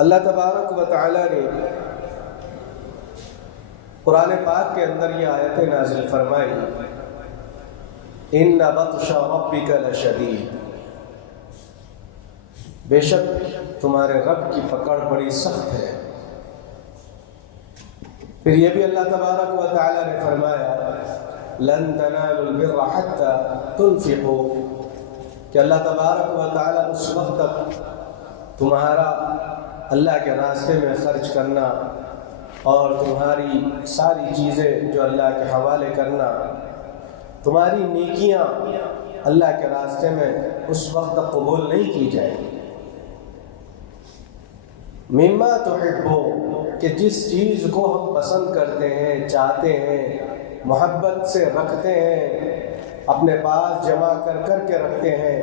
اللہ تبارک و تعالی نے قرآن پاک کے اندر یہ آیتیں نازل فرمائی، ان بطش ربک لشدید، بے شک تمہارے رب کی پکڑ بڑی سخت ہے۔ پھر یہ بھی اللہ تبارک و تعالی نے فرمایا لن تنالوا البر حتى تنفقوا، کہ اللہ تبارک و تعالی اس وقت تک تمہارا اللہ کے راستے میں خرچ کرنا اور تمہاری ساری چیزیں جو اللہ کے حوالے کرنا، تمہاری نیکیاں اللہ کے راستے میں اس وقت تک قبول نہیں کی جائے گی۔ مما تحبو، کہ جس چیز کو ہم پسند کرتے ہیں، چاہتے ہیں، محبت سے رکھتے ہیں، اپنے پاس جمع کر کر کے رکھتے ہیں،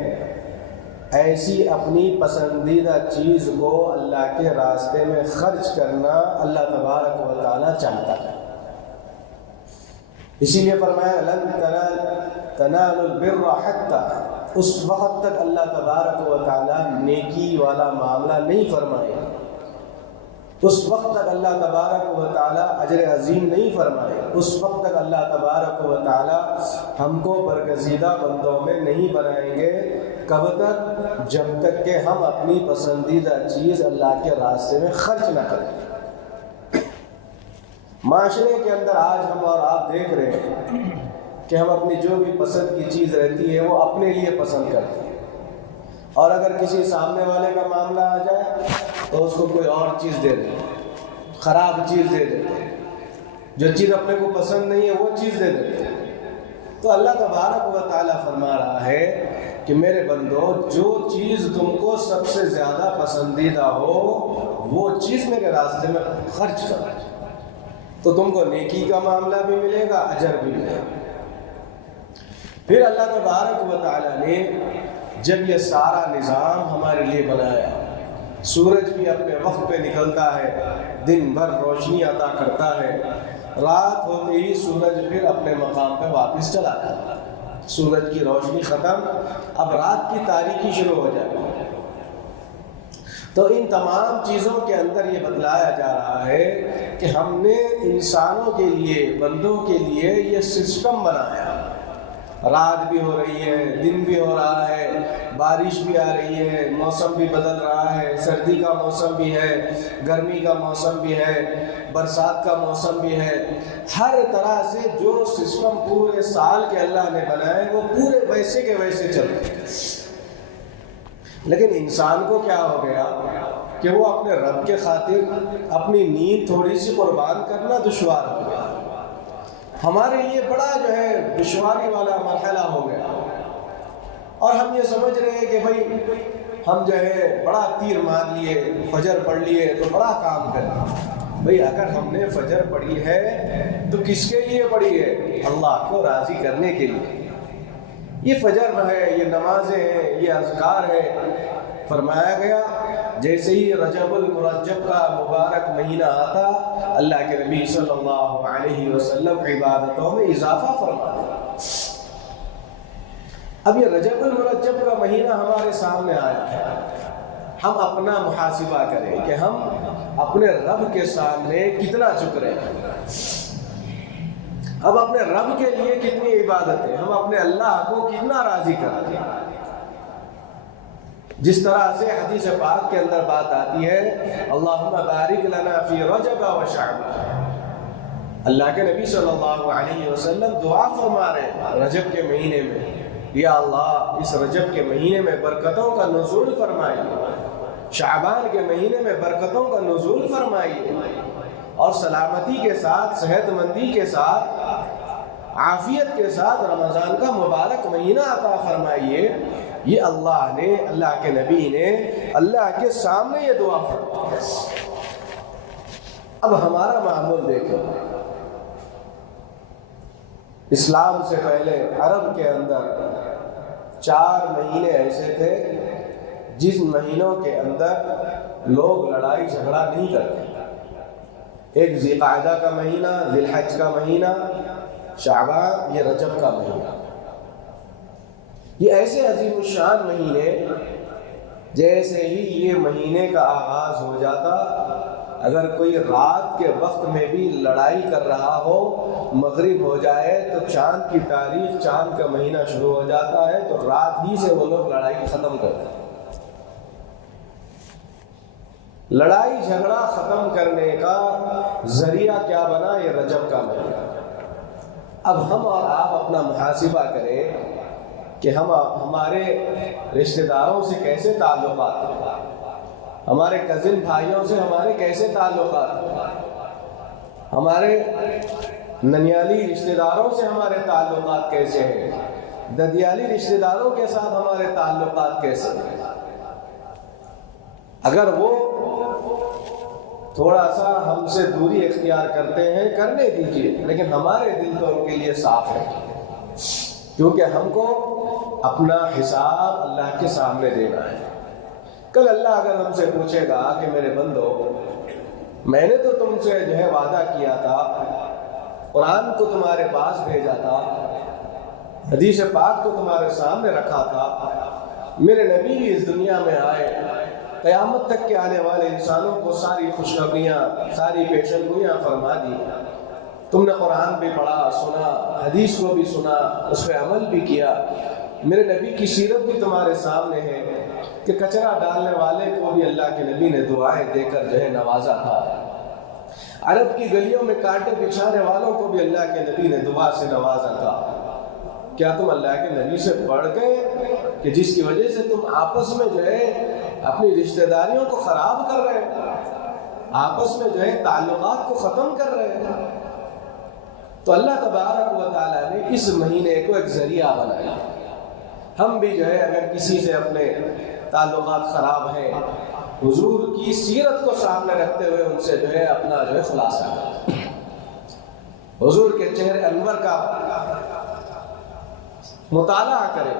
ایسی اپنی پسندیدہ چیز کو اللہ کے راستے میں خرچ کرنا اللہ تبارک و تعالیٰ چاہتا ہے۔ اسی لیے فرمایا لن تنالوا البر حتى، اس وقت تک اللہ تبارک و تعالیٰ نیکی والا معاملہ نہیں فرمائے، اس وقت تک اللہ تبارک و تعالیٰ اجر عظیم نہیں فرمائے، اس وقت تک اللہ تبارک و تعالیٰ ہم کو برگزیدہ بندوں میں نہیں بنائیں گے۔ کب تک؟ جب تک کہ ہم اپنی پسندیدہ چیز اللہ کے راستے میں خرچ نہ کریں۔ معاشرے کے اندر آج ہم اور آپ دیکھ رہے ہیں کہ ہم اپنی جو بھی پسند کی چیز رہتی ہے وہ اپنے لیے پسند کرتے ہیں، اور اگر کسی سامنے والے کا معاملہ آ جائے تو اس کو کوئی اور چیز دے دیتے، خراب چیز دے دیتے، جو چیز اپنے کو پسند نہیں ہے وہ چیز دے دیتے۔ تو اللہ تبارک و تعالیٰ فرما رہا ہے کہ میرے بندو، جو چیز تم کو سب سے زیادہ پسندیدہ ہو وہ چیز میرے راستے میں خرچ کرو، تو تم کو نیکی کا معاملہ بھی ملے گا، اجر بھی ملے گا۔ پھر اللہ تبارک و تعالیٰ نے جب یہ سارا نظام ہمارے لیے بنایا، سورج بھی اپنے وقت پہ نکلتا ہے، دن بھر روشنی عطا کرتا ہے، رات ہوتے ہی سورج پھر اپنے مقام پہ واپس چلا جاتا ہے، سورج کی روشنی ختم، اب رات کی تاریکی شروع ہو جاتی ہے۔ تو ان تمام چیزوں کے اندر یہ بتلایا جا رہا ہے کہ ہم نے انسانوں کے لیے، بندوں کے لیے یہ سسٹم بنایا، رات بھی ہو رہی ہے، دن بھی ہو رہا ہے، بارش بھی آ رہی ہے، موسم بھی بدل رہا ہے، سردی کا موسم بھی ہے، گرمی کا موسم بھی ہے، برسات کا موسم بھی ہے، ہر طرح سے جو سسٹم پورے سال کے اللہ نے بنائے وہ پورے ویسے کے ویسے چلتے ہیں۔ لیکن انسان کو کیا ہو گیا کہ وہ اپنے رب کے خاطر اپنی نیند تھوڑی سی قربان کرنا دشوار ہو گیا، ہمارے لیے بڑا جو ہے دشواری والا مرحلہ ہو گیا، اور ہم یہ سمجھ رہے ہیں کہ بھائی ہم جو ہے بڑا تیر مار لیے، فجر پڑھ لیے تو بڑا کام کریں۔ بھائی اگر ہم نے فجر پڑھی ہے تو کس کے لیے پڑھی ہے؟ اللہ کو راضی کرنے کے لیے۔ یہ فجر ہے، یہ نمازیں ہیں، یہ اذکار ہے۔ فرمایا گیا جیسے ہی رجب المرجب کا مبارک مہینہ آتا، اللہ کے نبی صلی اللہ علیہ وسلم عبادتوں میں اضافہ فرمایا۔ اب یہ رجب المرجب کا مہینہ ہمارے سامنے آیا ہے، ہم اپنا محاسبہ کریں کہ ہم اپنے رب کے سامنے کتنا جھک رہے ہیں، ہم اپنے رب کے لیے کتنی عبادتیں، ہم اپنے اللہ کو کتنا راضی کر رہے ہیں۔ جس طرح سے حدیث پاک کے اندر بات آتی ہے اللہم بارک لنا فی رجب و شعبان، اللہ کے نبی صلی اللہ علیہ وسلم دعا فرما رہے ہیں رجب کے مہینے میں، یا اللہ اس رجب کے مہینے میں برکتوں کا نزول فرمائیے، شعبان کے مہینے میں برکتوں کا نزول فرمائیے، اور سلامتی کے ساتھ، صحت مندی کے ساتھ، عافیت کے ساتھ رمضان کا مبارک مہینہ عطا فرمائیے۔ یہ اللہ نے، اللہ کے نبی نے اللہ کے سامنے یہ دعا فرمائی۔ اب ہمارا معمول دیکھو، اسلام سے پہلے عرب کے اندر 4 مہینے ایسے تھے جن مہینوں کے اندر لوگ لڑائی جھگڑا نہیں کرتے۔ ایک ذی قعدہ کا مہینہ، ذی الحج کا مہینہ، شعبان، یہ رجب کا مہینہ، یہ ایسے عظیم الشان مہینے جیسے ہی یہ مہینے کا آغاز ہو جاتا، اگر کوئی رات کے وقت میں بھی لڑائی کر رہا ہو، مغرب ہو جائے تو چاند کی تاریخ، چاند کا مہینہ شروع ہو جاتا ہے، تو رات ہی سے وہ لوگ لڑائی ختم کر دیں۔ لڑائی جھگڑا ختم کرنے کا ذریعہ کیا بنا؟ یہ رجب کا مہینہ۔ اب ہم اور آپ اپنا محاسبہ کریں کہ ہم ہمارے رشتہ داروں سے کیسے تعلقات ہیں، ہمارے کزن بھائیوں سے ہمارے کیسے تعلقات ہیں، ہمارے ننیالی رشتہ داروں سے ہمارے تعلقات کیسے ہیں، ددیالی رشتہ داروں کے ساتھ ہمارے تعلقات کیسے ہیں۔ اگر وہ تھوڑا سا ہم سے دوری اختیار کرتے ہیں، کرنے دیجیے، لیکن ہمارے دل تو ان کے لیے صاف ہے، کیونکہ ہم کو اپنا حساب اللہ کے سامنے دینا ہے۔ کل اللہ اگر ہم سے پوچھے گا کہ میرے بندو، میں نے تو تم سے جو ہے وعدہ کیا تھا، قرآن کو تمہارے پاس بھیجا تھا، حدیث پاک کو تمہارے سامنے رکھا تھا، میرے نبی بھی اس دنیا میں آئے، قیامت تک کے آنے والے انسانوں کو ساری خوشخبریاں، ساری پیشن گوئیاں فرما دی، تم نے قرآن بھی پڑھا، سنا، حدیث کو بھی سنا، اس پہ عمل بھی کیا، میرے نبی کی سیرت بھی تمہارے سامنے ہے کہ کچرا ڈالنے والے کو بھی اللہ کے نبی نے دعائیں دے کر جو ہے نوازا تھا، عرب کی گلیوں میں کانٹے بچھانے والوں کو بھی اللہ کے نبی نے دعا سے نوازا تھا۔ کیا تم اللہ کے نبی سے پڑھ گئے کہ جس کی وجہ سے تم آپس میں جو ہے اپنی رشتہ داریوں کو خراب کر رہے ہیں، آپس میں جو ہے تعلقات کو ختم کر رہے ہیں؟ تو اللہ تبارک و تعالیٰ نے اس مہینے کو ایک ذریعہ بنایا۔ ہم بھی جو ہے اگر کسی سے اپنے تعلقات خراب ہیں، حضور کی سیرت کو سامنے رکھتے ہوئے ان سے جو ہے اپنا جو ہے خلاصہ کریں، حضور کے چہرے انور کا مطالعہ کریں،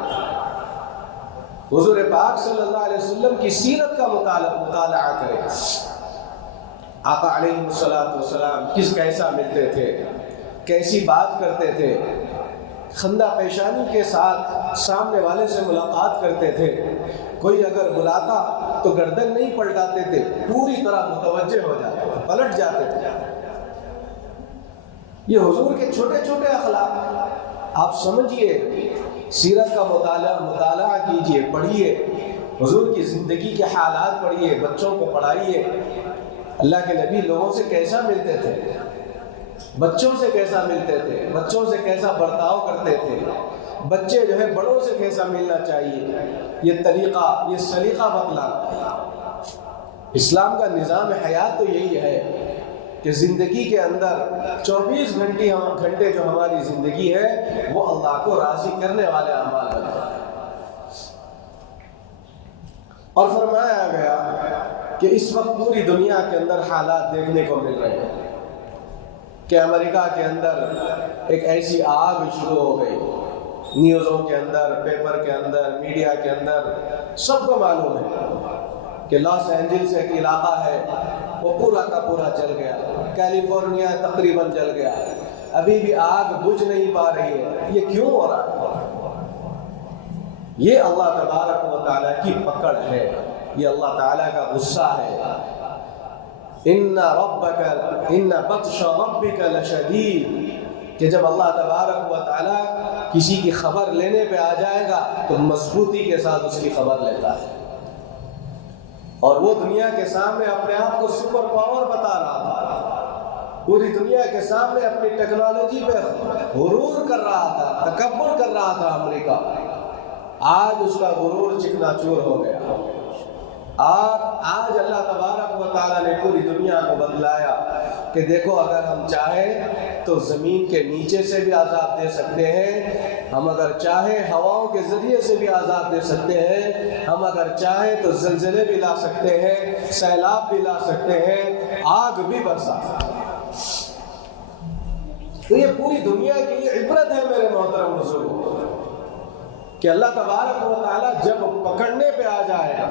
حضور پاک صلی اللہ علیہ وسلم کی سیرت کا مطالعہ کریں۔ آقا علیہ السلام کیسا ملتے تھے، کیسی بات کرتے تھے، خندہ پیشانی کے ساتھ سامنے والے سے ملاقات کرتے تھے، کوئی اگر بلاتا تو گردن نہیں پلٹاتے تھے، پوری طرح متوجہ ہو جاتے تھے، پلٹ جاتے تھے۔ یہ حضور کے چھوٹے چھوٹے اخلاق آپ سمجھیے، سیرت کا مطالعہ کیجئے، پڑھیے، حضور کی زندگی کے حالات پڑھیے، بچوں کو پڑھائیے، اللہ کے نبی لوگوں سے کیسا ملتے تھے، بچوں سے کیسا ملتے تھے، بچوں سے کیسا برتاؤ کرتے تھے، بچے جو ہے بڑوں سے کیسا ملنا چاہیے، یہ طریقہ، یہ سلیقہ بتلانا۔ اسلام کا نظام حیات تو یہی ہے کہ زندگی کے اندر 24 گھنٹے جو ہماری زندگی ہے وہ اللہ کو راضی کرنے والے اعمال بنائیں۔ اور فرمایا گیا کہ اس وقت پوری دنیا کے اندر حالات دیکھنے کو مل رہے ہیں کہ امریکہ کے اندر ایک ایسی آگ شروع ہو گئی، نیوزوں کے اندر، پیپر کے اندر، میڈیا کے اندر سب کو معلوم ہے کہ لاس اینجلس ایک علاقہ ہے وہ پورا کا پورا جل گیا، کیلیفورنیا تقریباً جل گیا، ابھی بھی آگ بجھ نہیں پا رہی ہے۔ یہ کیوں ہو رہا ہے؟ یہ اللہ تبارک و تعالیٰ کی پکڑ ہے، یہ اللہ تعالیٰ کا غصہ ہے۔ ان بطش ربک لشدید، کہ جب اللہ تبارک و تعالیٰ کسی کی خبر لینے پہ آ جائے گا تو مضبوطی کے ساتھ اس کی خبر لیتا ہے۔ اور وہ دنیا کے سامنے اپنے آپ کو سپر پاور بتا رہا تھا، پوری دنیا کے سامنے اپنی ٹیکنالوجی پہ غرور کر رہا تھا، تکبر کر رہا تھا امریکہ۔ آج اس کا غرور چکنا چور ہو گیا۔ آج اللہ تبارک و تعالیٰ نے پوری دنیا کو بتلایا کہ دیکھو، اگر ہم چاہیں تو زمین کے نیچے سے بھی عذاب دے سکتے ہیں، ہم اگر چاہیں ہواؤں کے ذریعے سے بھی عذاب دے سکتے ہیں، ہم اگر چاہیں تو زلزلے بھی لا سکتے ہیں، سیلاب بھی لا سکتے ہیں، آگ بھی برسا سکتے ہیں۔ تو یہ پوری دنیا کے لیے عبرت ہے میرے محترم بزرگوں کہ اللہ تبارک و تعالیٰ جب پکڑنے پہ آ جائے گا،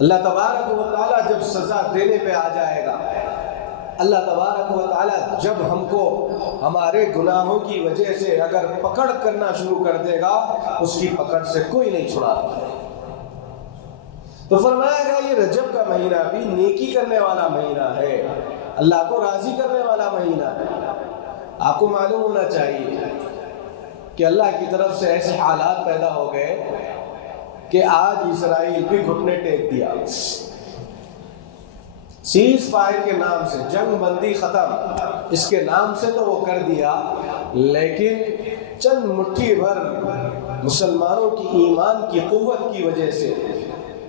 اللہ تبارک و تعالیٰ جب سزا دینے پہ آ جائے گا، اللہ تبارک و تعالیٰ جب ہم کو ہمارے گناہوں کی وجہ سے اگر پکڑ کرنا شروع کر دے گا، اس کی پکڑ سے کوئی نہیں چھڑا۔ تو فرمایا گیا یہ رجب کا مہینہ بھی نیکی کرنے والا مہینہ ہے، اللہ کو راضی کرنے والا مہینہ ہے۔ آپ کو معلوم ہونا چاہیے کہ اللہ کی طرف سے ایسے حالات پیدا ہو گئے کہ آج اسرائیل بھی گھٹنے ٹیک دیا، سیز فائر کے نام سے، جنگ بندی ختم اس کے نام سے تو وہ کر دیا، لیکن چند مٹھی بھر مسلمانوں کی ایمان کی قوت کی وجہ سے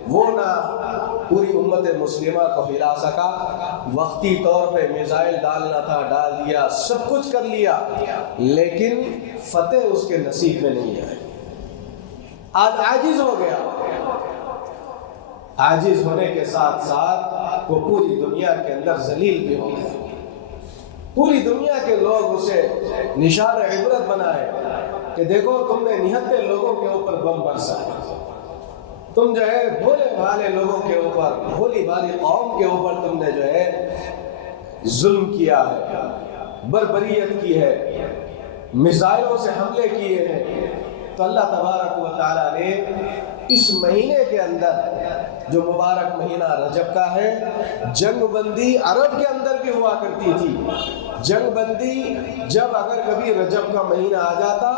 وہ نہ پوری امت مسلمہ کو ہلا سکا، وقتی طور پہ میزائل ڈالنا تھا ڈال دیا، سب کچھ کر لیا، لیکن فتح اس کے نصیب میں نہیں آئی۔ آج عاجز ہو گیا، عاجز ہونے کے ساتھ ساتھ وہ پوری دنیا کے اندر ذلیل بھی ہو گیا، پوری دنیا کے لوگ اسے نشان عبرت بنائے کہ دیکھو تم نے 79 لوگوں کے اوپر بم برسائے، تم جو ہے بھولے بھالے لوگوں کے اوپر، بھولی بھالی قوم کے اوپر تم نے جو ہے ظلم کیا ہے، بربریت کی ہے، میزائلوں سے حملے کیے ہیں۔ تو اللہ تبارک و تعالیٰ نے اس مہینے کے اندر جو مبارک مہینہ رجب کا ہے، جنگ بندی عرب کے اندر بھی ہوا کرتی تھی۔ جنگ بندی جب اگر کبھی رجب کا مہینہ آ جاتا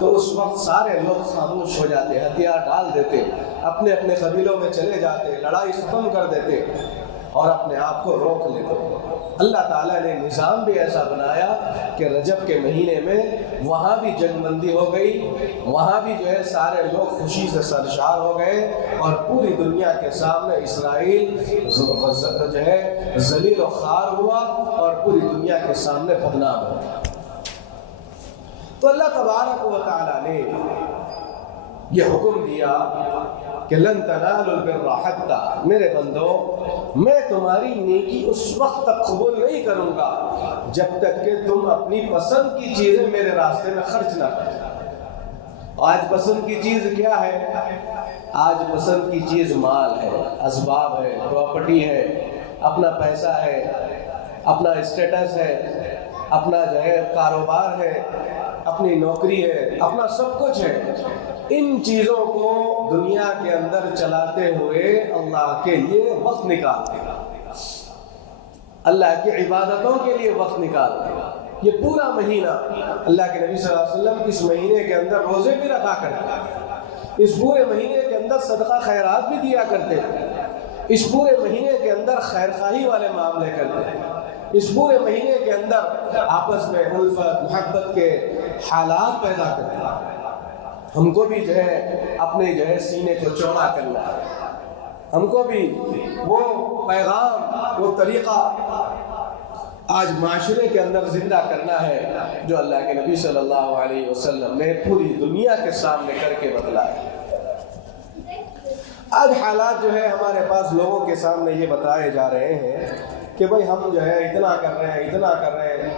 تو اس وقت سارے لوگ خاموش ہو جاتے، ہتھیار ڈال دیتے، اپنے اپنے قبیلوں میں چلے جاتے، لڑائی ختم کر دیتے اور اپنے آپ کو روک لیتے۔ اللہ تعالیٰ نے نظام بھی ایسا بنایا کہ رجب کے مہینے میں وہاں بھی جنگ بندی ہو گئی، وہاں بھی جو ہے سارے لوگ خوشی سے سرشار ہو گئے اور پوری دنیا کے سامنے اسرائیل جو ہے ذلیل و خوار ہوا اور پوری دنیا کے سامنے بدنام ہوا۔ تو اللہ تبارک و تعالیٰ نے یہ حکم دیا کہ لن تنالوا البر حتی، میرے بندو میں تمہاری نیکی اس وقت تک قبول نہیں کروں گا جب تک کہ تم اپنی پسند کی چیزیں میرے راستے میں خرچ نہ کرو۔ آج پسند کی چیز کیا ہے؟ آج پسند کی چیز مال ہے، اسباب ہے، پراپرٹی ہے، اپنا پیسہ ہے، اپنا اسٹیٹس ہے، اپنا جو ہے کاروبار ہے، اپنی نوکری ہے، اپنا سب کچھ ہے۔ ان چیزوں کو دنیا کے اندر چلاتے ہوئے اللہ کے لیے وقت نکالتے، اللہ کی عبادتوں کے لیے وقت نکالتے۔ یہ پورا مہینہ اللہ کے نبی صلی اللہ علیہ وسلم اس مہینے کے اندر روزے بھی رکھا کرتے، اس پورے مہینے کے اندر صدقہ خیرات بھی دیا کرتے، اس پورے مہینے کے اندر خیر خواہی والے معاملے کرتے، اس پورے مہینے کے اندر آپس میں الفت محبت کے حالات پیدا کرتے۔ ہم کو بھی جو ہے اپنے جو ہے سینے کو چوڑا کرنا ہے، ہم کو بھی وہ پیغام وہ طریقہ آج معاشرے کے اندر زندہ کرنا ہے جو اللہ کے نبی صلی اللہ علیہ وسلم نے پوری دنیا کے سامنے کر کے بتلایا۔ آج حالات جو ہے ہمارے پاس لوگوں کے سامنے یہ بتائے جا رہے ہیں کہ بھائی ہم جو ہے اتنا کر رہے ہیں اتنا کر رہے ہیں،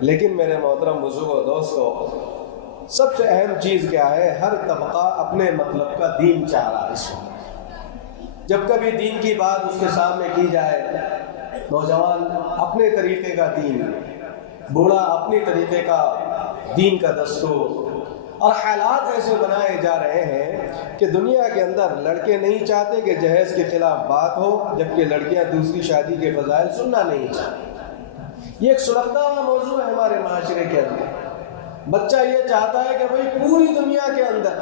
لیکن میرے محترم بزرگوں دوستو، سب سے اہم چیز کیا ہے؟ ہر طبقہ اپنے مطلب کا دین چاہ رہا ہے۔ جب کبھی دین کی بات اس کے سامنے کی جائے، نوجوان اپنے طریقے کا دین، بوڑھا اپنی طریقے کا دین کا دستور، اور حالات ایسے بنائے جا رہے ہیں کہ دنیا کے اندر لڑکے نہیں چاہتے کہ جہیز کے خلاف بات ہو، جبکہ لڑکیاں دوسری شادی کے فضائل سننا نہیں چاہتی۔ یہ ایک سلگتا ہوا موضوع ہے ہمارے معاشرے کے اندر۔ بچہ یہ چاہتا ہے کہ بھئی پوری دنیا کے اندر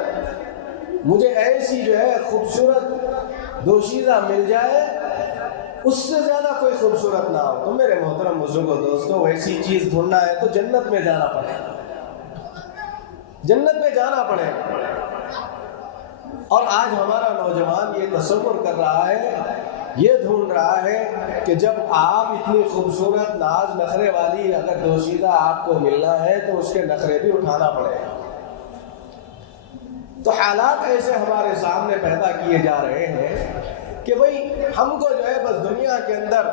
مجھے ایسی جو ہے خوبصورت دوشیزہ مل جائے، اس سے زیادہ کوئی خوبصورت نہ ہو۔ تو میرے محترم بزرگوں دوستو، ایسی چیز ڈھونڈنا ہے تو جنت میں جانا پڑے گا، جنت میں جانا پڑے گا۔ اور آج ہمارا نوجوان یہ تصور کر رہا ہے، یہ ڈھونڈ رہا ہے کہ جب آپ اتنی خوبصورت ناز نخرے والی اگر دوشیزہ آپ کو ملنا ہے تو اس کے نخرے بھی اٹھانا پڑے گا۔ تو حالات ایسے ہمارے سامنے پیدا کیے جا رہے ہیں کہ بھئی ہم کو جو ہے بس دنیا کے اندر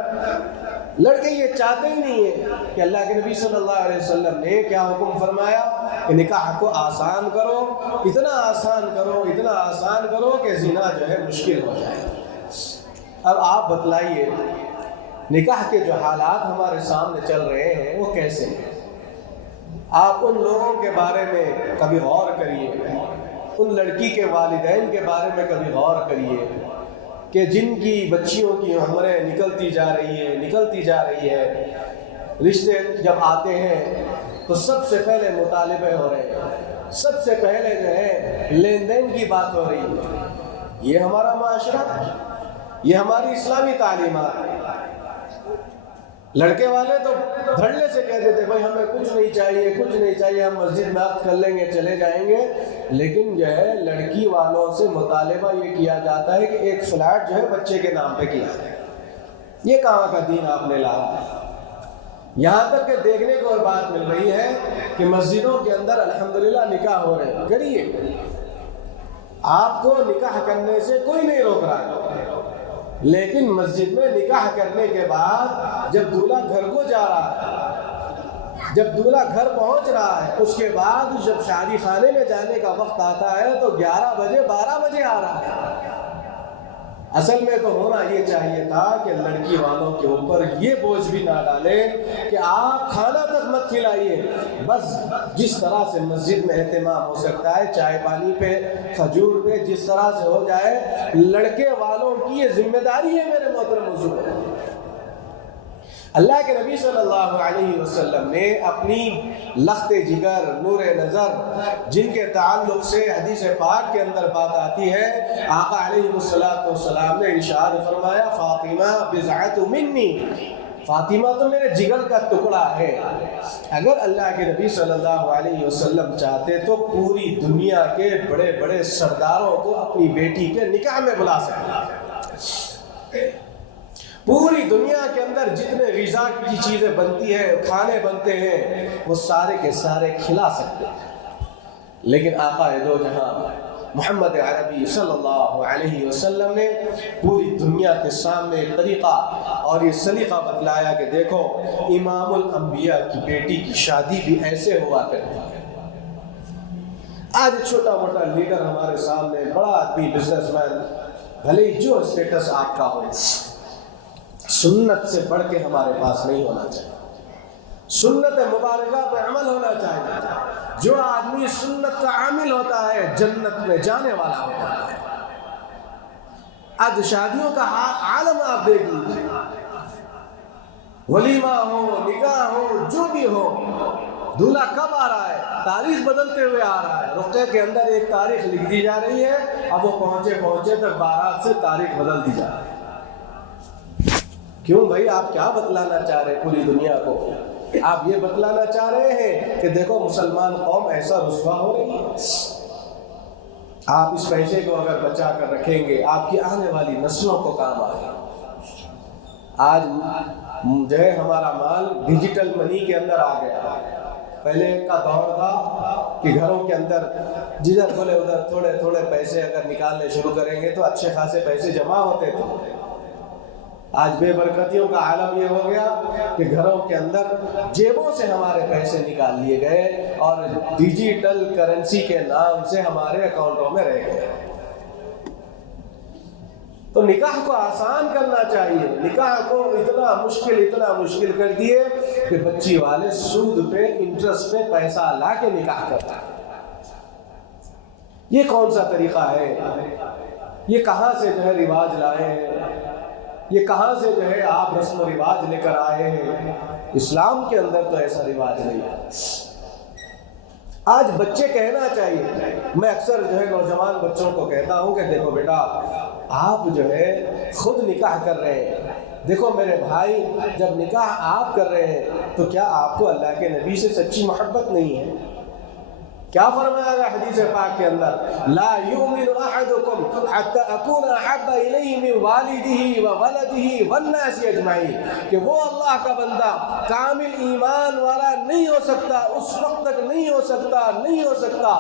لڑکے یہ چاہتے ہی نہیں ہیں کہ اللہ کے نبی صلی اللہ علیہ وسلم نے کیا حکم فرمایا کہ نکاح کو آسان کرو، اتنا آسان کرو، اتنا آسان کرو کہ زنا جو ہے مشکل ہو جائے۔ اب آپ بتلائیے نکاح کے جو حالات ہمارے سامنے چل رہے ہیں وہ کیسے ہیں؟ آپ ان لوگوں کے بارے میں کبھی غور کریے، ان لڑکی کے والدین کے بارے میں کبھی غور کریے کہ جن کی بچیوں کی عمریں نکلتی جا رہی ہے، رشتے جب آتے ہیں تو سب سے پہلے مطالبے ہو رہے ہیں، سب سے پہلے جو ہے لین دین کی بات ہو رہی ہے۔ یہ ہمارا معاشرہ ہے، یہ ہماری اسلامی تعلیمات ہے۔ لڑکے والے تو دھڑلے سے کہہ دیتے بھائی ہمیں کچھ نہیں چاہیے، ہم مسجد میں عقد کر لیں گے، چلے جائیں گے، لیکن جو ہے لڑکی والوں سے مطالبہ یہ کیا جاتا ہے کہ ایک فلیٹ جو ہے بچے کے نام پہ کیا جائے۔ یہ کہاں کا دین آپ نے لایا ہے؟ یہاں تک کہ دیکھنے کو اور بات مل رہی ہے کہ مسجدوں کے اندر الحمدللہ نکاح ہو رہے ہیں، کریے، آپ کو نکاح کرنے سے کوئی نہیں روک رہا ہے، لیکن مسجد میں نکاح کرنے کے بعد جب دولہا گھر کو جا رہا ہے، جب دولہا گھر پہنچ رہا ہے، اس کے بعد جب شادی خانے میں جانے کا وقت آتا ہے تو 11 بجے 12 بجے آ رہا ہے۔ اصل میں تو ہونا یہ چاہیے تھا کہ لڑکی والوں کے اوپر یہ بوجھ بھی نہ ڈالیں کہ آپ کھانا تک مت کھلائیے، بس جس طرح سے مسجد میں اہتمام ہو سکتا ہے، چائے پانی پہ، کھجور پہ، جس طرح سے ہو جائے، لڑکے والوں کی یہ ذمہ داری ہے میرے محترم حضور۔ اللہ کے نبی صلی اللہ علیہ وسلم نے اپنی لخت جگر، نور نظر، جن کے تعلق سے حدیث پاک کے اندر بات آتی ہے، آقا علیہ السلام نے ارشاد فرمایا فاطمہ بضعۃ منی، فاطمہ تو میرے جگر کا ٹکڑا ہے۔ اگر اللہ کے نبی صلی اللہ علیہ وسلم چاہتے تو پوری دنیا کے بڑے بڑے سرداروں کو اپنی بیٹی کے نکاح میں بلا سکتے، پوری دنیا کے اندر جتنے غذا کی چیزیں بنتی ہیں، کھانے بنتے ہیں، وہ سارے کے سارے کھلا سکتے ہیں، لیکن آقا دو جہاں محمد عربی صلی اللہ علیہ وسلم نے پوری دنیا کے سامنے ایک طریقہ اور یہ سلیقہ بتلایا کہ دیکھو امام الانبیاء کی بیٹی کی شادی بھی ایسے ہوا کرتی ہے۔ آج چھوٹا موٹا لیڈر ہمارے سامنے، بڑا آدمی، بزنس مین، بھلے جو اسٹیٹس آپ کا ہو، سنت سے بڑھ کے ہمارے پاس نہیں ہونا چاہیے، سنت مبارکہ پہ عمل ہونا چاہیے۔ جو آدمی سنت کا عامل ہوتا ہے جنت میں جانے والا ہوتا ہے۔ آج شادیوں کا عالم آپ دیکھ لیجیے، ولیمہ ہو، نکاح ہو، جو بھی ہو، دولہا کب آ رہا ہے، تاریخ بدلتے ہوئے آ رہا ہے، رقعے کے اندر ایک تاریخ لکھ دی جا رہی ہے، اب وہ پہنچے تک بارات سے تاریخ بدل دی جا رہی ہے۔ کیوں بھائی، آپ کیا بتلانا چاہ رہے ہیں پوری دنیا کو؟ آپ یہ بتلانا چاہ رہے ہیں کہ دیکھو مسلمان قوم ایسا رسوا ہو رہی ہے۔ آپ اس پیسے کو اگر بچا کر رکھیں گے، آپ کی آنے والی نسلوں کو کام آئے گا۔ آج جو ہے ہمارا مال ڈیجیٹل منی کے اندر آ گیا۔ پہلے کا دور تھا کہ گھروں کے اندر جدھر بولے ادھر تھوڑے تھوڑے پیسے اگر نکالنے شروع کریں گے تو اچھے خاصے پیسے جمع ہوتے تھے۔ آج بے برکتیوں کا عالم یہ ہو گیا کہ گھروں کے اندر جیبوں سے ہمارے پیسے نکال لیے گئے اور ڈیجیٹل کرنسی کے نام سے ہمارے اکاؤنٹوں میں رہ گئے۔ تو نکاح کو آسان کرنا چاہیے، نکاح کو اتنا مشکل کر دیے کہ بچی والے سود پہ، انٹرسٹ پہ پیسہ لا کے نکاح کرتا ہے۔ یہ کون سا طریقہ ہے؟ یہ کہاں سے جو ہے رواج لائے ہیں؟ یہ کہاں سے جو ہے آپ رسم و رواج لے کر آئے ہیں؟ اسلام کے اندر تو ایسا رواج نہیں ہے۔ آج بچے کہنا چاہیے، میں اکثر جو ہے نوجوان بچوں کو کہتا ہوں کہ دیکھو بیٹا، آپ جو ہے خود نکاح کر رہے ہیں، دیکھو میرے بھائی، جب نکاح آپ کر رہے ہیں تو کیا آپ کو اللہ کے نبی سے سچی محبت نہیں ہے؟ کیا فرمایا گیا حدیث پاک کے اندر؟ لا یؤمن احدکم حتی اکون احب الیہ من والدہ وولدہ والناس اجمعین، کہ وہ اللہ کا بندہ کامل ایمان والا نہیں ہو سکتا، اس وقت تک نہیں ہو سکتا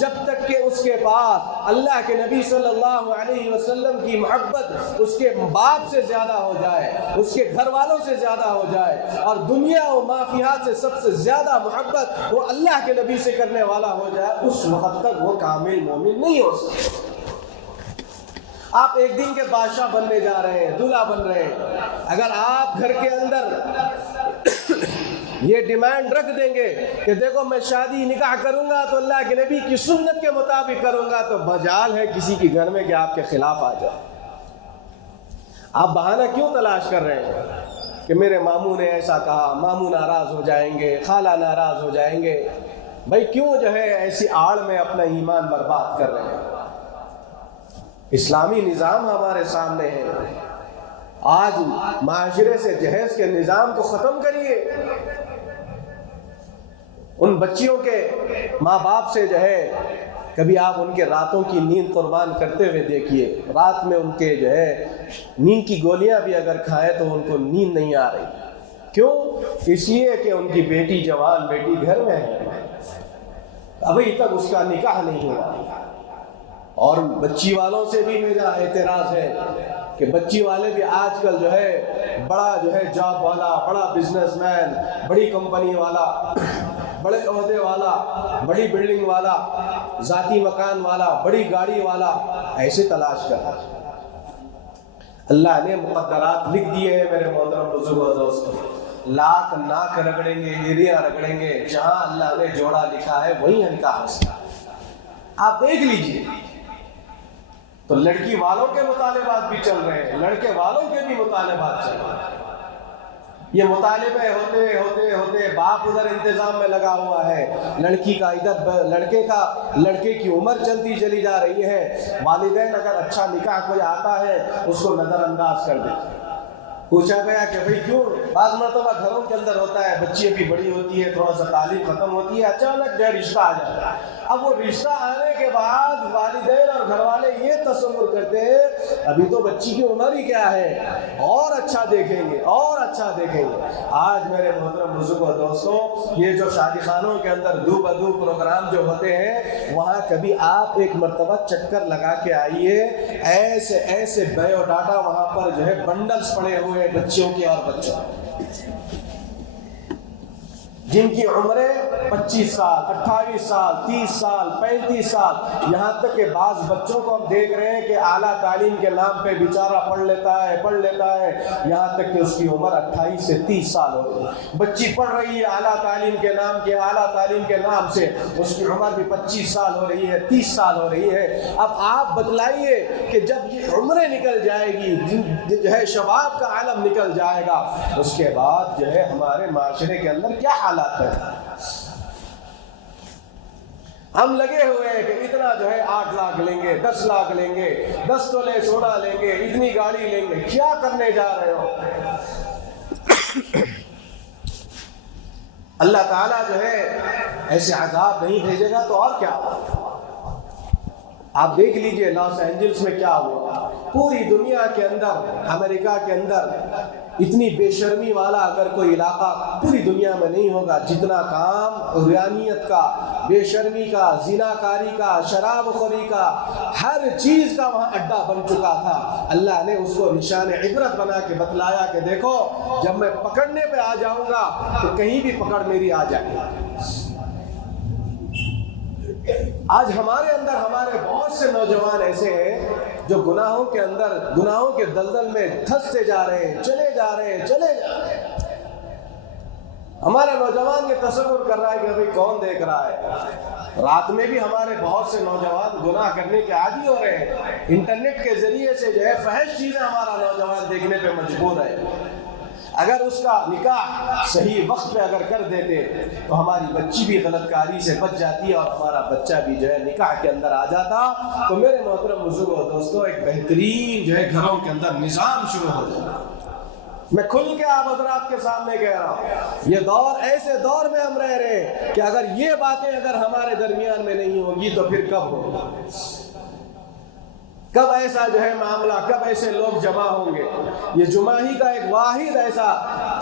جب تک کہ اس کے پاس اللہ کے نبی صلی اللہ علیہ وسلم کی محبت اس کے باپ سے زیادہ ہو جائے، اس کے گھر والوں سے زیادہ ہو جائے، اور دنیا و ما فیہا سے سب سے زیادہ محبت وہ اللہ کے نبی سے کرنے والا ہو جائے، اس وقت تک وہ کامل مومن نہیں ہو سکتا۔ آپ ایک دن کے بادشاہ بننے جا رہے ہیں، دولہا بن رہے ہیں، اگر آپ گھر کے اندر یہ ڈیمانڈ رکھ دیں گے کہ دیکھو میں شادی نکاح کروں گا تو اللہ کے نبی کی سنت کے مطابق کروں گا، تو بجال ہے کسی کے گھر میں کہ آپ کے خلاف آ جائے۔ آپ بہانہ کیوں تلاش کر رہے ہیں کہ میرے ماموں نے ایسا کہا، ماموں ناراض ہو جائیں گے، خالہ ناراض ہو جائیں گے؟ بھائی کیوں جو ہے ایسی آڑ میں اپنا ایمان برباد کر رہے ہیں؟ اسلامی نظام ہمارے سامنے ہے، آج معاشرے سے جہیز کے نظام کو ختم کریے۔ ان بچیوں کے ماں باپ سے جو ہے کبھی آپ ان کے راتوں کی نیند قربان کرتے ہوئے دیکھیے، رات میں ان کے جو ہے نیند کی گولیاں بھی اگر کھائیں تو ان کو نیند نہیں آ رہی۔ کیوں؟ اس لیے کہ ان کی بیٹی، جوان بیٹی گھر میں ہے، ابھی تک اس کا نکاح نہیں ہوا۔ اور بچی والوں سے بھی میرا اعتراض ہے کہ بچی والے بھی آج کل جو ہے بڑا جو ہے جاب والا، بڑا بزنس مین، بڑی کمپنی والا، بڑے عہدے والا، بڑی بلڈنگ والا، ذاتی مکان والا، بڑی گاڑی والا ایسے تلاش کر رہا ہے۔ اللہ نے مقدرات لکھ دیے ہیں میرے محترم بزرگوں اور دوستوں، لاکھ ناک رگڑیں گے، ایریاں رگڑیں گے، جہاں اللہ نے جوڑا لکھا ہے وہیں نکاح ہو سکتا ہے۔ آپ دیکھ لیجئے، تو لڑکی والوں کے مطالبات بھی چل رہے ہیں، لڑکے والوں کے بھی مطالبات چل رہے ہیں۔ یہ مطالبے ہوتے ہوتے ہوتے باپ ادھر انتظام میں لگا ہوا ہے، لڑکی کا ادھر، لڑکے کی عمر چلتی چلی جا رہی ہے، والدین اگر اچھا نکاح کوئی آتا ہے اس کو نظر انداز کر دیتے ہیں۔ پوچھا گیا کہ بھئی کیوں؟ بعض مرتبہ گھروں کے اندر ہوتا ہے، بچی ابھی بڑی ہوتی ہے، تھوڑا سا تعلیم ختم ہوتی ہے، اچانک جو رشتہ آ جاتا ہے۔ اب وہ رشتہ آنے کے بعد والدین اور گھر والے یہ تصور کرتے ہیں ابھی تو بچی کی عمر ہی کیا ہے، اور اچھا دیکھیں گے، اور اچھا دیکھیں گے۔ آج میرے محترم بزرگوں دوستوں، یہ جو شادی خانوں کے اندر دو بدو پروگرام جو ہوتے ہیں، وہاں کبھی آپ ایک مرتبہ چکر لگا کے آئیے، ایسے ایسے بایو ڈاٹا وہاں پر جو ہے بنڈلز پڑے ہوئے بچیوں کے اور بچوں جن کی عمریں 25 سال، 28 سال، 30 سال، 35 سال، یہاں تک کہ بعض بچوں کو ہم دیکھ رہے ہیں کہ اعلیٰ تعلیم کے نام پہ بیچارہ پڑھ لیتا ہے، یہاں تک کہ اس کی عمر 28 سے 30 سال ہو گئی۔ بچی پڑھ رہی ہے اعلیٰ تعلیم کے نام سے، اس کی عمر بھی 25 سال ہو رہی ہے، 30 سال ہو رہی ہے۔ اب آپ بتلائیے کہ جب یہ عمریں نکل جائے گی، جو ہے شباب کا عالم نکل جائے گا، اس کے بعد جو ہے ہمارے معاشرے کے اندر کیا حالات ہے؟ ہم لگے ہوئے ہیں کہ اتنا جو ہے 8 لاکھ لیں گے، 10 لاکھ لیں گے، 10 تولے سونا لیں گے، اتنی گاڑی لیں گے۔ کیا کرنے جا رہے ہو؟ اللہ تعالیٰ جو ہے ایسے عذاب نہیں بھیجے گا تو اور کیا ہوگا؟ آپ دیکھ لیجئے لاس اینجلس میں کیا ہوا، پوری دنیا کے اندر، امریکہ کے اندر اتنی بے شرمی والا اگر کوئی علاقہ پوری دنیا میں نہیں ہوگا جتنا کام عریانیت کا، بے شرمی کا، زناکاری کا، شراب خوری کا، ہر چیز کا وہاں اڈا بن چکا تھا۔ اللہ نے اس کو نشان عبرت بنا کے بتلایا کہ دیکھو جب میں پکڑنے پہ آ جاؤں گا تو کہیں بھی پکڑ میری آ جائے گی۔ آج ہمارے اندر ہمارے بہت سے نوجوان ایسے ہیں جو گناہوں کے اندر، گناہوں کے دلدل میں دھستے جا رہے ہیں، چلے جا رہے ہیں۔ ہمارا نوجوان یہ تصور کر رہا ہے کہ ابھی کون دیکھ رہا ہے۔ رات میں بھی ہمارے بہت سے نوجوان گناہ کرنے کے عادی ہو رہے ہیں۔ انٹرنیٹ کے ذریعے سے جو ہے فحش چیزیں ہمارا نوجوان دیکھنے پہ مجبور ہے۔ اگر اس کا نکاح صحیح وقت پہ اگر کر دیتے تو ہماری بچی بھی غلط کاری سے بچ جاتی اور ہمارا بچہ بھی جو ہے نکاح کے اندر آ جاتا، تو میرے محترم بزرگوں دوستوں ایک بہترین جو ہے گھروں کے اندر نظام شروع ہو جاتا۔ میں کھل کے آپ حضرات کے سامنے کہہ رہا ہوں، یہ دور ایسے دور میں ہم رہ رہے ہیں کہ اگر یہ باتیں اگر ہمارے درمیان میں نہیں ہوگی تو پھر کب ہوگا؟ کب ایسا جو ہے معاملہ، کب ایسے لوگ جمع ہوں گے؟ یہ جمعی کا ایک واحد ایسا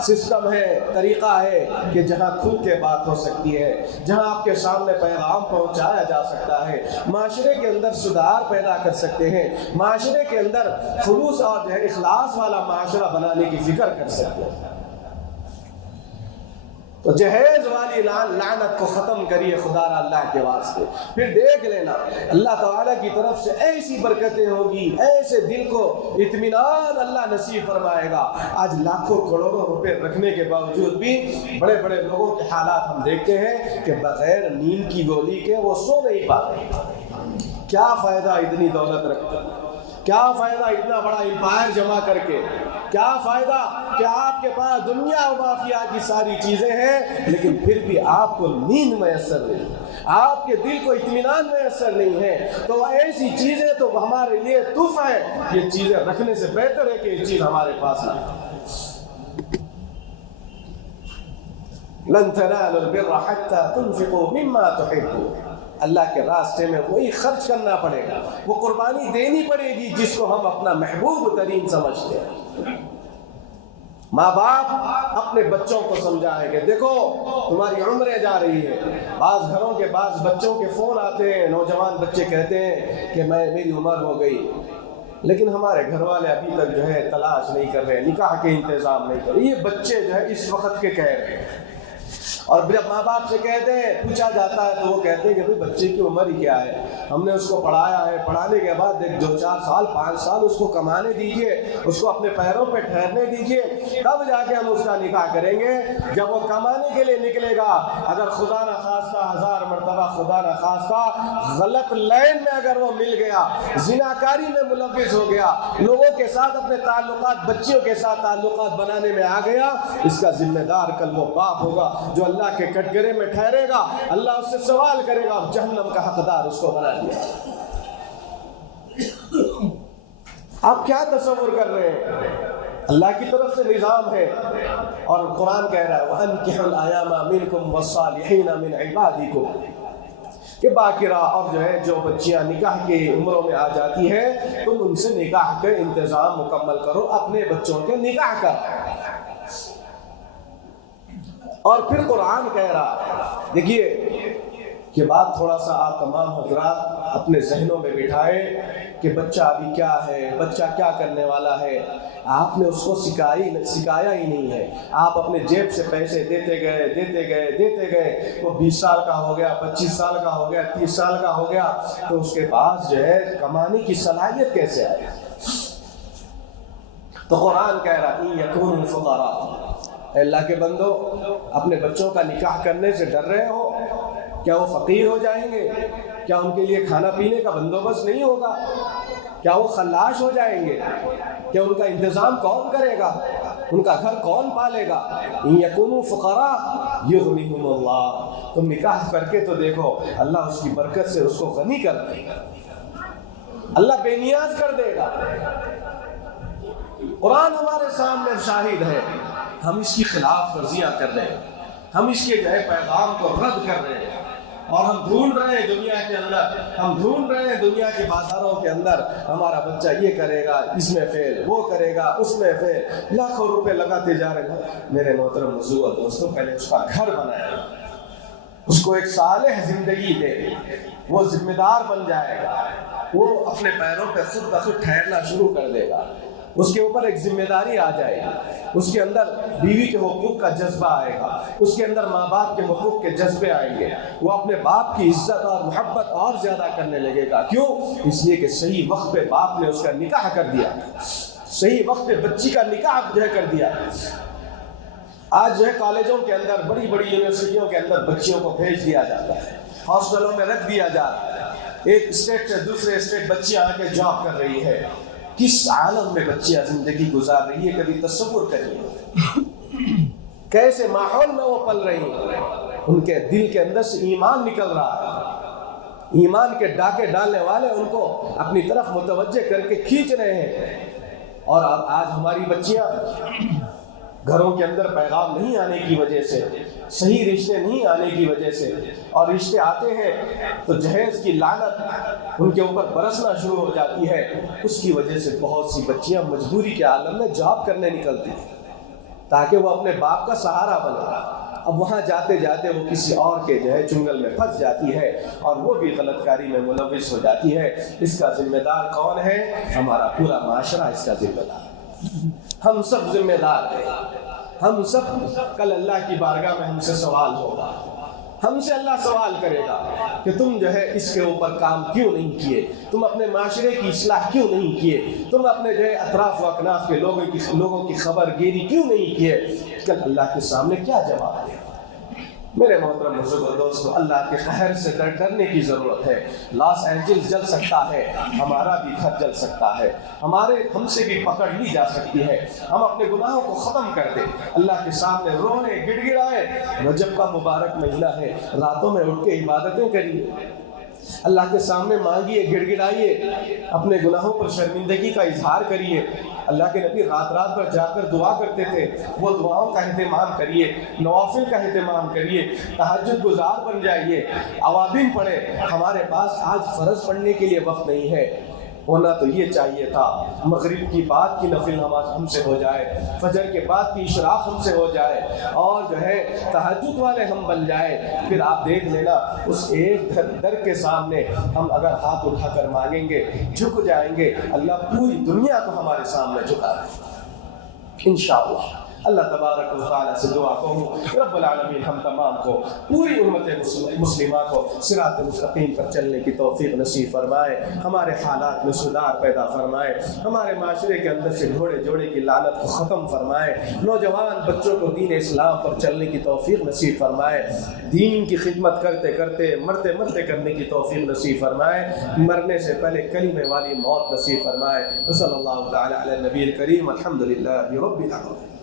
سسٹم ہے، طریقہ ہے کہ جہاں کھل کے بات ہو سکتی ہے، جہاں آپ کے سامنے پیغام پہنچایا جا سکتا ہے، معاشرے کے اندر سدھار پیدا کر سکتے ہیں، معاشرے کے اندر خلوص اور جو ہے اخلاص والا معاشرہ بنانے کی فکر کر سکتے ہیں۔ تو جہیز والی لعنت کو ختم کریے خدا را اللہ کے واسطے، پھر دیکھ لینا اللہ تعالیٰ کی طرف سے ایسی برکتیں ہوگی، ایسے دل کو اطمینان اللہ نصیب فرمائے گا۔ آج لاکھوں کروڑوں روپے رکھنے کے باوجود بھی بڑے بڑے لوگوں کے حالات ہم دیکھتے ہیں کہ بغیر نیند کی گولی کے وہ سو نہیں پاتے۔ کیا فائدہ اتنی دولت رکھ کر؟ کیا فائدہ اتنا بڑا امپائر جمع کر کے؟ کیا فائدہ کہ آپ کے پاس دنیا و مافیا کی ساری چیزیں ہیں لیکن پھر بھی آپ کو نیند میسر نہیں، آپ کے دل کو اطمینان میسر نہیں ہے؟ تو ایسی چیزیں تو ہمارے لیے تحفہ ہے، یہ چیزیں رکھنے سے بہتر ہے کہ یہ چیز ہمارے پاس نہ ہو۔ لن تنالوا البر حتى تنفقوا مما تحبون، اللہ کے راستے میں وہی خرچ کرنا پڑے گا، وہ قربانی دینی پڑے گی جس کو ہم اپنا محبوب ترین سمجھتے ہیں۔ ماں باپ اپنے بچوں کو سمجھائیں گے، دیکھو تمہاری عمریں جا رہی ہے۔ بعض گھروں کے بعض بچوں کے فون آتے ہیں، نوجوان بچے کہتے ہیں کہ میری عمر ہو گئی، لیکن ہمارے گھر والے ابھی تک جو ہے تلاش نہیں کر رہے، نکاح کے انتظام نہیں کر رہے۔ یہ بچے جو ہے اس وقت کے کہہ رہے ہیں، اور جب ماں باپ سے کہتے ہیں، پوچھا جاتا ہے تو وہ کہتے ہیں کہ بھئی بچے کی عمر ہی کیا ہے، ہم نے اس کو پڑھایا ہے، پڑھانے کے بعد 2-4 سال 5 سال اس کو کمانے دیجئے، اس کو اپنے پیروں پہ ٹھہرنے دیجئے، تب جا کے ہم اس کا نکاح کریں گے۔ جب وہ کمانے کے لیے نکلے گا، اگر خدا نخواستہ 1000 مرتبہ خدا نخواستہ غلط لائن میں اگر وہ مل گیا، زناکاری میں ملوث ہو گیا، لوگوں کے ساتھ اپنے تعلقات، بچیوں کے ساتھ تعلقات بنانے میں آ گیا، اس کا ذمہ دار کل وہ باپ ہوگا جو اللہ کے کٹگرے میں ٹھہرے گا، اللہ اس سے سوال کرے گا، اور جہنم کا حقدار اس کو بنا دیا۔ آپ کیا تصور کر رہے ہیں؟ اللہ کی طرف سے نظام ہے، اور قرآن کہہ رہا ہے وَأَنكِحُوا الْأَيَامَ مِنكُمْ وَالصَّالِحِينَ مِنْ عِبَادِكُمْ، کہ باقرہ اور جو ہے جو بچیاں نکاح کی عمروں میں آ جاتی ہے تم ان سے نکاح کے انتظام مکمل کرو، اپنے بچوں کے نکاح کرو۔ اور پھر قرآن کہہ رہا ہے، دیکھیے یہ بات تھوڑا سا آپ تمام حضرات اپنے ذہنوں میں بٹھائے کہ بچہ ابھی کیا ہے، بچہ کیا کرنے والا ہے۔ آپ نے اس کو سکھایا ہی نہیں ہے، آپ اپنے جیب سے پیسے دیتے گئے، وہ 20 سال کا ہو گیا، 25 سال کا ہو گیا، 30 سال کا ہو گیا، تو اس کے پاس جو ہے کمانے کی صلاحیت کیسے آئے؟ تو قرآن کہہ رہا ہے یکون فقراء، اے اللہ کے بندو اپنے بچوں کا نکاح کرنے سے ڈر رہے ہو؟ کیا وہ فقیر ہو جائیں گے؟ کیا ان کے لیے کھانا پینے کا بندوبست نہیں ہوگا؟ کیا وہ خلاش ہو جائیں گے؟ کیا ان کا انتظام کون کرے گا؟ ان کا گھر کون پالے گا؟ یکونوا فقراء یغنیہم اللہ، تم نکاح کر کے تو دیکھو، اللہ اس کی برکت سے اس کو غنی کر دے گا، اللہ بے نیاز کر دے گا۔ قرآن ہمارے سامنے شاہد ہے، ہم اس کی خلاف ورزیاں کر رہے ہیں، ہم اس کے جو ہے پیغام کو رد کر رہے ہیں، اور ہم ڈھونڈ رہے ہیں دنیا کے اندر، ہم ڈھونڈ رہے ہیں دنیا کے بازاروں کے اندر، ہمارا بچہ یہ کرے گا اس میں فیل، وہ کرے گا اس میں فیل، لاکھوں روپے لگاتے جا رہے ہیں۔ میرے محترم حضور اور دوستوں، پہلے اس کا گھر بنائے، اس کو ایک صالح زندگی دے، وہ ذمہ دار بن جائے گا، وہ اپنے پیروں پہ خود بخود ٹھہرنا شروع کر دے گا، اس کے اوپر ایک ذمہ داری آ جائے گی، اس کے اندر بیوی کے حقوق کا جذبہ آئے گا، اس کے اندر ماں باپ کے حقوق کے جذبے آئیں گے، وہ اپنے باپ کی عزت اور محبت اور زیادہ کرنے لگے گا۔ کیوں؟ اس لیے کہ صحیح وقت پہ باپ نے اس کا نکاح کر دیا، صحیح وقت پہ بچی کا نکاح جو ہے کر دیا۔ آج جو ہے کالجوں کے اندر، بڑی بڑی یونیورسٹیوں کے اندر بچیوں کو بھیج دیا جاتا ہے، ہاسٹلوں میں رکھ دیا جا رہا ہے، ایک اسٹیٹ سے دوسرے اسٹیٹ بچیاں آ کے جاب کر رہی ہے۔ کس عالم میں بچیاں زندگی گزار رہی ہے، کبھی تصور کریے، کیسے ماحول میں وہ پل رہی ہیں، ان کے دل کے اندر سے ایمان نکل رہا ہے، ایمان کے ڈاکے ڈالنے والے ان کو اپنی طرف متوجہ کر کے کھینچ رہے ہیں۔ اور آج ہماری بچیاں گھروں کے اندر پیغام نہیں آنے کی وجہ سے، صحیح رشتے نہیں آنے کی وجہ سے، اور رشتے آتے ہیں تو جہیز کی لعنت ان کے اوپر برسنا شروع ہو جاتی ہے، اس کی وجہ سے بہت سی بچیاں مجبوری کے عالم میں جاب کرنے نکلتی ہیں تاکہ وہ اپنے باپ کا سہارا بنے۔ اب وہاں جاتے جاتے وہ کسی اور کے جو ہے چنگل میں پھنس جاتی ہے، اور وہ بھی غلط کاری میں ملوث ہو جاتی ہے۔ اس کا ذمہ دار کون ہے؟ ہمارا پورا معاشرہ اس کا ذمہ دار ہے، ہم سب ذمہ دار ہیں، ہم سب کل اللہ کی بارگاہ میں ہم سے سوال ہوگا، ہم سے اللہ سوال کرے گا کہ تم جو ہے اس کے اوپر کام کیوں نہیں کیے، تم اپنے معاشرے کی اصلاح کیوں نہیں کیے، تم اپنے جو ہے اطراف و اکناف کے لوگوں کی خبر گیری کیوں نہیں کیے۔ کل اللہ کے سامنے کیا جواب دے؟ میرے محترم بزرگ دوستو، اللہ کے قہر سے ڈرنے کی ضرورت ہے۔ لاس اینجلس جل سکتا ہے، ہمارا بھی گھر جل سکتا ہے، ہم سے بھی پکڑ لی جا سکتی ہے۔ ہم اپنے گناہوں کو ختم کر دیں، اللہ کے سامنے رونے گڑ گڑائے۔ رجب کا مبارک مہینہ ہے، راتوں میں اٹھ کے عبادتیں کریے، اللہ کے سامنے مانگیے، گڑ گڑائیے، اپنے گناہوں پر شرمندگی کا اظہار کریے۔ اللہ کے نبی رات رات پر جا کر دعا کرتے تھے، وہ دعاؤں کا اہتمام کریے، نوافل کا اہتمام کریے، تہجد گزار بن جائیے، اوابین پڑھے۔ ہمارے پاس آج فرض پڑھنے کے لیے وقت نہیں ہے، ہونا تو یہ چاہیے تھا مغرب کی بعد کی نفل نماز ہم سے ہو جائے، فجر کے بعد کی اشراق ہم سے ہو جائے، اور جو ہے تہجد والے ہم بن جائے۔ پھر آپ دیکھ لینا اس ایک در کے سامنے ہم اگر ہاتھ اٹھا کر مانگیں گے، جھک جائیں گے، اللہ پوری دنیا کو ہمارے سامنے جھکا دے انشاءاللہ۔ اللہ تبارک و تعالیٰ سے دعا کروں رب العالمین ہم تمام کو، پوری امت مسلمہ کو صراط مستقیم پر چلنے کی توفیق نصیب فرمائے، ہمارے حالات میں سدھار پیدا فرمائے، ہمارے معاشرے کے اندر سے گھوڑے جوڑے کی لعنت کو ختم فرمائے، نوجوان بچوں کو دین اسلام پر چلنے کی توفیق نصیب فرمائے، دین کی خدمت کرتے کرتے مرتے مرتے کرنے کی توفیق نصیب فرمائے، مرنے سے پہلے کلمے والی موت نصیب فرمائے۔ صلی اللہ تعالیٰ علی النبی الکریم، الحمدللہ رب العالمین۔